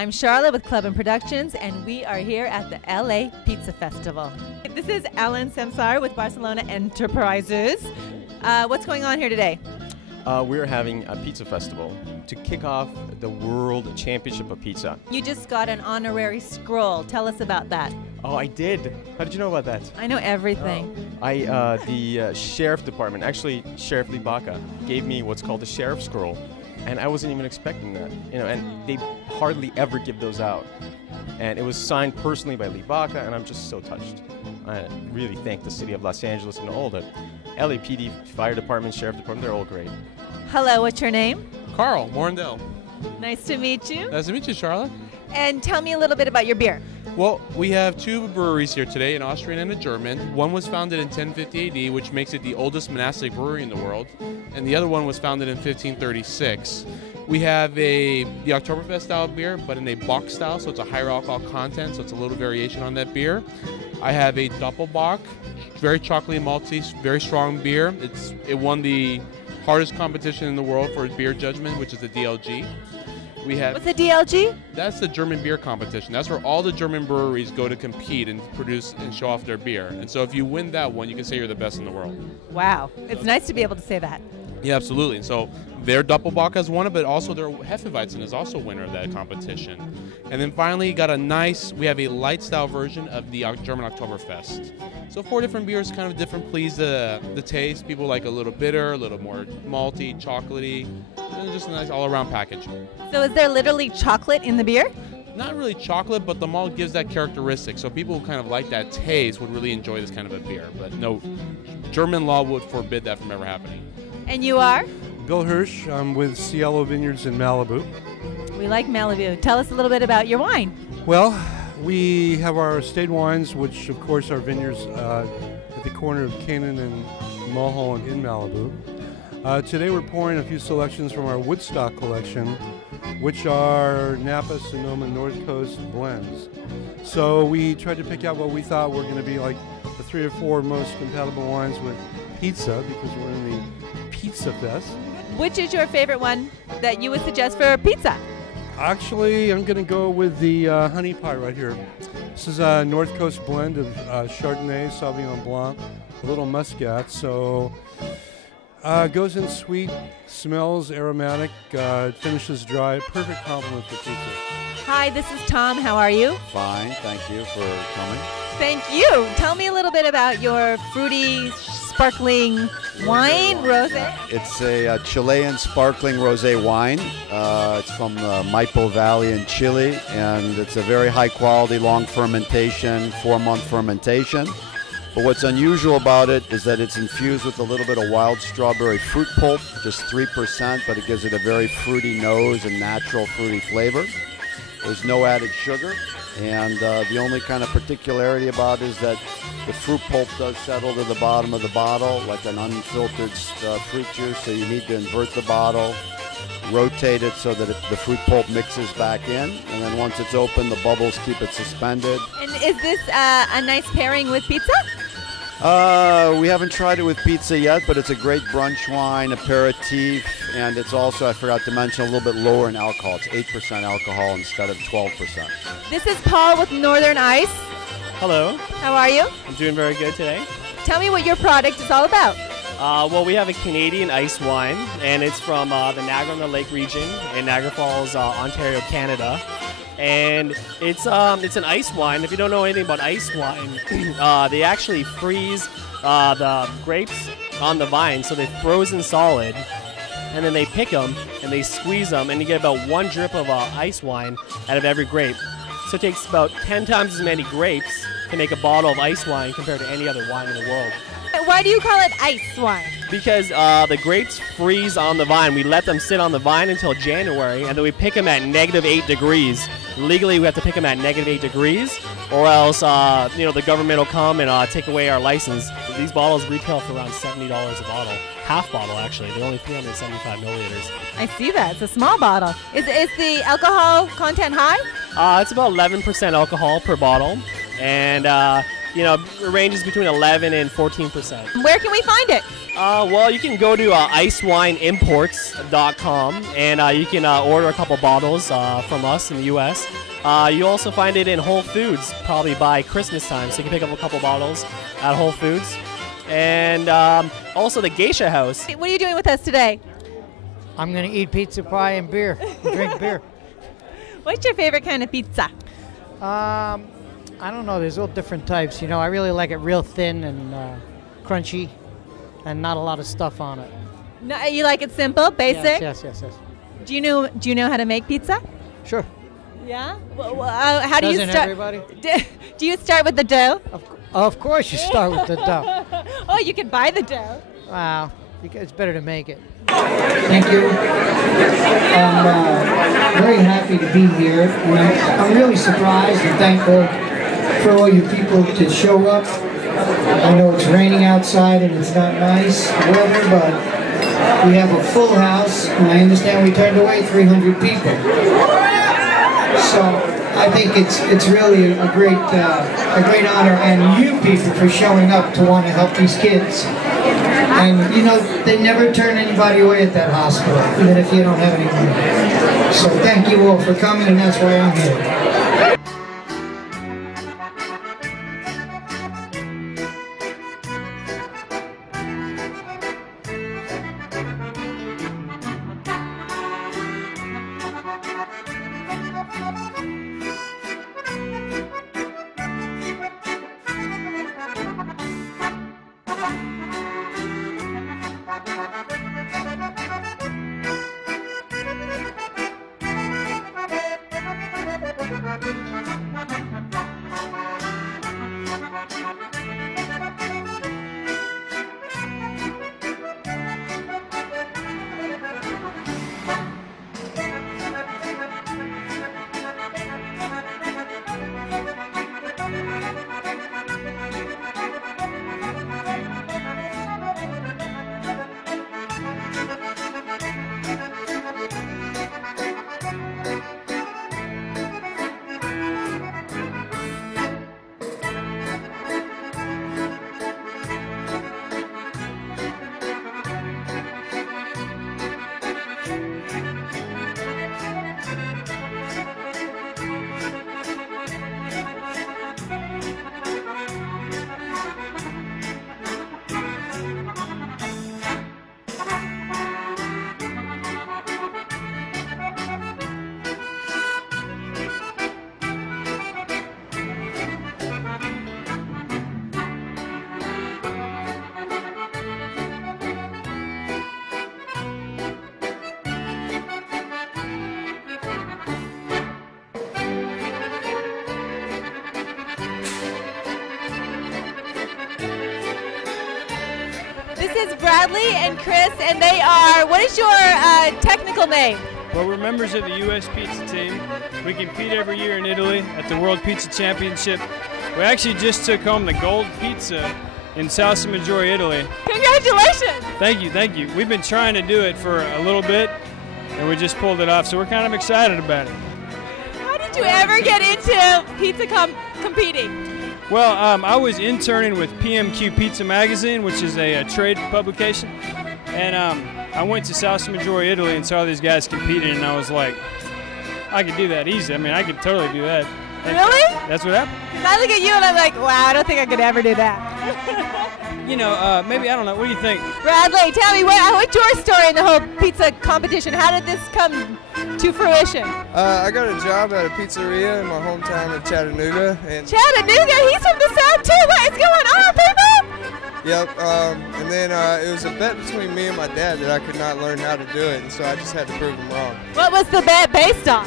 I'm Sharla with Club and Productions, and we are here at the LA Pizza Festival. This is Alan Samsar with Barcelona Enterprises. What's going on here today? We're having a pizza festival to kick off the World Championship of Pizza. You just got an honorary scroll. Tell us about that. Oh, I did. How did you know about that? I know everything. The sheriff department, actually Sheriff Lee Baca, gave me what's called the sheriff scroll, and I wasn't even expecting that. And they hardly ever give those out. And it was signed personally by Lee Baca, and I'm just so touched. I really thank the city of Los Angeles and all the LAPD, fire department, sheriff department. They're all great. Hello, what's your name? Carl Morandell. Nice to meet you. Nice to meet you, Sharla. And tell me a little bit about your beer. Well, we have two breweries here today, an Austrian and a German. One was founded in 1050 AD, which makes it the oldest monastic brewery in the world, and the other one was founded in 1536. We have the Oktoberfest style beer, but in a Bock style, so it's a higher alcohol content, so it's a little variation on that beer. I have a Doppelbock, very chocolatey, malty, very strong beer. It won the hardest competition in the world for beer judgment, which is the DLG. What's the DLG? That's the German beer competition. That's where all the German breweries go to compete and produce and show off their beer. And so if you win that one, you can say you're the best in the world. Wow. It's nice to be able to say that. Yeah, absolutely. And so their Doppelbock has won it, but also their Hefeweizen is also a winner of that competition. And then finally, we have a light style version of the German Oktoberfest. So 4 different beers, kind of different please the taste. People like a little bitter, a little more malty, chocolatey, and just a nice all-around package. So is there literally chocolate in the beer? Not really chocolate, but the malt gives that characteristic. So people who kind of like that taste would really enjoy this kind of a beer. But no, German law would forbid that from ever happening. And you are? Bill Hirsch. I'm with Cielo Vineyards in Malibu. We like Malibu. Tell us a little bit about your wine. Well, we have our estate wines, which of course are vineyards at the corner of Canaan and Mulholland in Malibu. Today we're pouring a few selections from our Woodstock collection, which are Napa, Sonoma, North Coast blends. So we tried to pick out what we thought were going to be like the 3 or 4 most compatible wines with pizza, because we're in the Pizza Fest. Which is your favorite one that you would suggest for pizza? Actually, I'm going to go with the honey pie right here. This is a North Coast blend of Chardonnay, Sauvignon Blanc, a little Muscat. So it goes in sweet, smells aromatic, finishes dry. Perfect complement for pizza. Hi, this is Tom. How are you? Fine, thank you for coming. Thank you. Tell me a little bit about your fruity, sparkling wine, rosé. It's a Chilean sparkling rosé wine. It's from the Maipo Valley in Chile, and it's a very high quality, long fermentation, 4-month fermentation. But what's unusual about it is that it's infused with a little bit of wild strawberry fruit pulp, just 3%, but it gives it a very fruity nose and natural fruity flavor. There's no added sugar, and the only kind of particularity about it is that the fruit pulp does settle to the bottom of the bottle like an unfiltered fruit juice, so you need to invert the bottle, rotate it so that the fruit pulp mixes back in, and then once it's open, the bubbles keep it suspended. And is this a nice pairing with pizza? We haven't tried it with pizza yet, but it's a great brunch wine, aperitif, and it's also, I forgot to mention, a little bit lower in alcohol. It's 8% alcohol instead of 12%. This is Paul with Northern Ice. Hello. How are you? I'm doing very good today. Tell me what your product is all about. Well, we have a Canadian ice wine, and it's from the Niagara-on-the-Lake region in Niagara Falls, Ontario, Canada. And it's an ice wine. If you don't know anything about ice wine, they actually freeze the grapes on the vine, so they're frozen solid. And then they pick them and they squeeze them, and you get about 1 drip of ice wine out of every grape. So it takes about 10 times as many grapes to make a bottle of ice wine compared to any other wine in the world. Why do you call it ice wine? Because the grapes freeze on the vine. We let them sit on the vine until January, and then we pick them at -8 degrees. Legally, we have to pick them at -8 degrees, or else the government will come and take away our license. These bottles retail for around $70 a bottle. Half bottle, actually. They're only 375 milliliters. I see that. It's a small bottle. Is the alcohol content high? It's about 11% alcohol per bottle. And it ranges between 11 and 14%. Where can we find it? Well, you can go to icewineimports.com and you can order a couple bottles from us in the U.S. You also find it in Whole Foods probably by Christmas time, so you can pick up a couple bottles at Whole Foods. And also the Geisha House. What are you doing with us today? I'm going to eat pizza pie and beer, and drink beer. What's your favorite kind of pizza? I don't know. There's all different types. I really like it real thin and crunchy, and not a lot of stuff on it. No, you like it simple, basic? Yes. Do you know how to make pizza? Sure. Yeah. How do you Doesn't start? everybody? Do you start with the dough? Of course, you start with the dough. Oh, you can buy the dough. Wow, it's better to make it. Thank you. I'm very happy to be here. And I'm really surprised and thankful for all you people to show up. I know it's raining outside and it's not nice weather, but we have a full house, and I understand we turned away 300 people. So I think it's really a great honor, and you people for showing up to want to help these kids. And they never turn anybody away at that hospital, even if you don't have any money. So thank you all for coming, and that's why I'm here. This is Bradley and Chris, and they are, what is your technical name? Well, we're members of the U.S. Pizza team. We compete every year in Italy at the World Pizza Championship. We actually just took home the gold pizza in Maggiore, Italy. Congratulations! Thank you, thank you. We've been trying to do it for a little bit, and we just pulled it off, so we're kind of excited about it. How did you ever get into pizza competing? Well, I was interning with PMQ Pizza Magazine, which is a trade publication, and I went to Maggiore, Italy, and saw these guys competing, and I was like, I could do that easy. I mean, I could totally do that. And really? That's what happened. I look at you and I'm like, wow, I don't think I could ever do that. Maybe, I don't know. What do you think? Bradley, tell me, what's your story in the whole pizza competition? How did this come to fruition? I got a job at a pizzeria in my hometown of Chattanooga. Chattanooga? He's from the South too. What is going on, people? Yep. And then it was a bet between me and my dad that I could not learn how to do it, and so I just had to prove him wrong. What was the bet based on?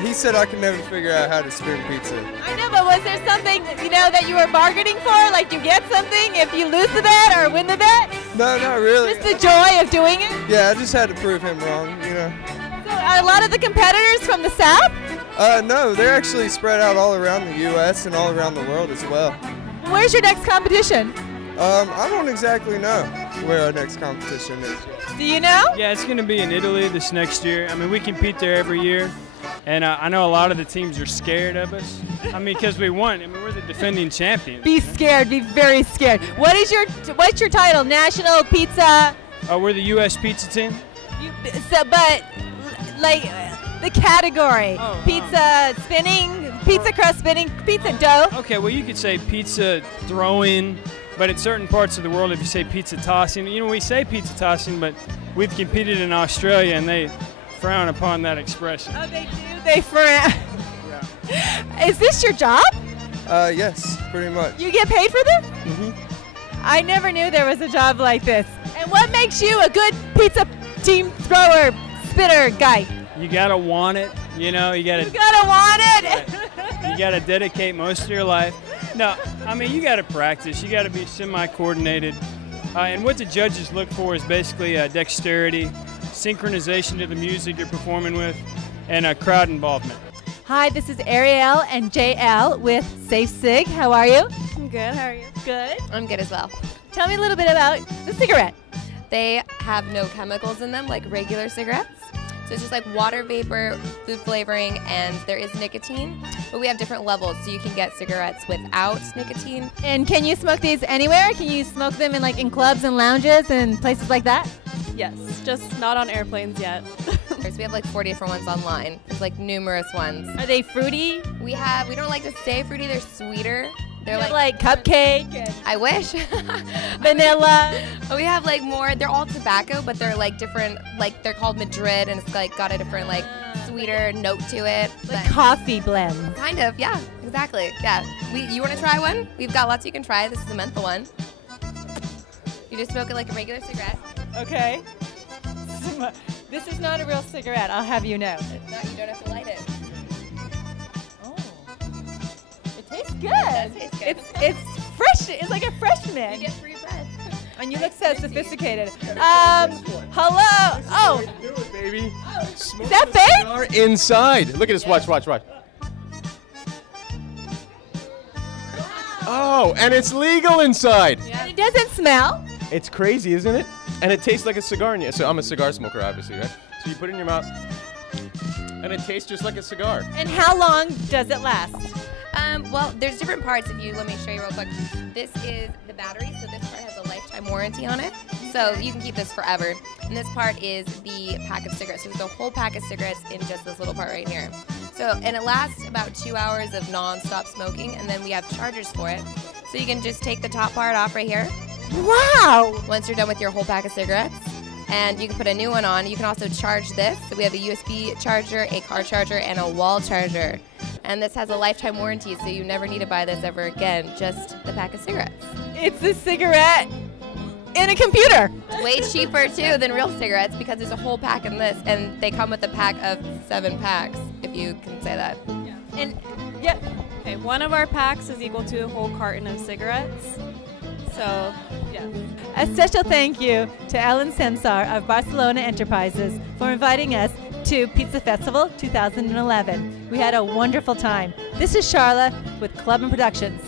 He said I could never figure out how to spin pizza. I know, but was there something, that you were bargaining for? Like you get something if you lose the bet or win the bet? No, not really. Just the joy of doing it? Yeah, I just had to prove him wrong, So are a lot of the competitors from the South? No, they're actually spread out all around the U.S. and all around the world as well. Where's your next competition? I don't exactly know where our next competition is. Do you know? Yeah, it's going to be in Italy this next year. I mean, we compete there every year. And I know a lot of the teams are scared of us. I mean, because we won. I mean, we're the defending champions. Be scared. Be very scared. What's your title? National Pizza? We're the U.S. pizza team. But like the category: pizza spinning, pizza crust spinning, pizza dough. Okay, well you could say pizza throwing, but in certain parts of the world, if you say pizza tossing, you know we say pizza tossing, but we've competed in Australia and they frown upon that expression. Oh, they do. They frown. Yeah. Is this your job? Yes, pretty much. You get paid for this? Mm-hmm. I never knew there was a job like this. And what makes you a good pizza team thrower, spitter guy? You gotta want it, you know. You gotta want it. You gotta dedicate most of your life. No, I mean you gotta practice. You gotta be semi-coordinated. And what the judges look for is basically dexterity, synchronization to the music you're performing with, and crowd involvement. Hi, this is Ariel and JL with Safe Sig. How are you? I'm good. How are you? Good. I'm good as well. Tell me a little bit about the cigarette. They have no chemicals in them like regular cigarettes. So it's just like water vapor, food flavoring, and there is nicotine. But we have different levels, so you can get cigarettes without nicotine. And can you smoke these anywhere? Can you smoke them in clubs and lounges and places like that? Yes, just not on airplanes yet. So we have like 40 different ones online. There's like numerous ones. Are they fruity? We don't like to say fruity, they're sweeter. They're like cupcake. And I wish. Vanilla. We have like more, they're all tobacco, but they're like different, like they're called Madrid and it's like got a different like sweeter note to it. Like coffee blend. Kind of, yeah, exactly. Yeah. You want to try one? We've got lots you can try. This is a menthol one. You just smoke it like a regular cigarette. Okay. This is not a real cigarette, I'll have you know. It's not, you don't have to light it. Oh. It tastes good. It does taste good. It's fresh. It's like a freshman. You get free bread. And you look so sophisticated. Hello. Oh. Do it, baby. Is that fake? Cigar inside. Look at this. Watch. Oh, and it's legal inside. Yeah. And it doesn't smell. It's crazy, isn't it? And it tastes like a cigar. So I'm a cigar smoker, obviously, right? So you put it in your mouth, and it tastes just like a cigar. And how long does it last? Well, there's different parts. Let me show you real quick. This is the battery, so this part has a lifetime warranty on it. So you can keep this forever. And this part is the pack of cigarettes. So there's a whole pack of cigarettes in just this little part right here. And it lasts about 2 hours of non-stop smoking, and then we have chargers for it. So you can just take the top part off right here. Wow! Once you're done with your whole pack of cigarettes. And you can put a new one on. You can also charge this. So we have a USB charger, a car charger, and a wall charger. And this has a lifetime warranty, so you never need to buy this ever again, just the pack of cigarettes. It's a cigarette in a computer. It's way cheaper, too, than real cigarettes because there's a whole pack in this, and they come with a pack of 7 packs, if you can say that. Yeah. And, yeah. Okay, one of our packs is equal to a whole carton of cigarettes. So, yeah. A special thank you to Alan Semsar of Barcelona Enterprises for inviting us to Pizza Festival 2011. We had a wonderful time. This is Sharla with Club and Productions.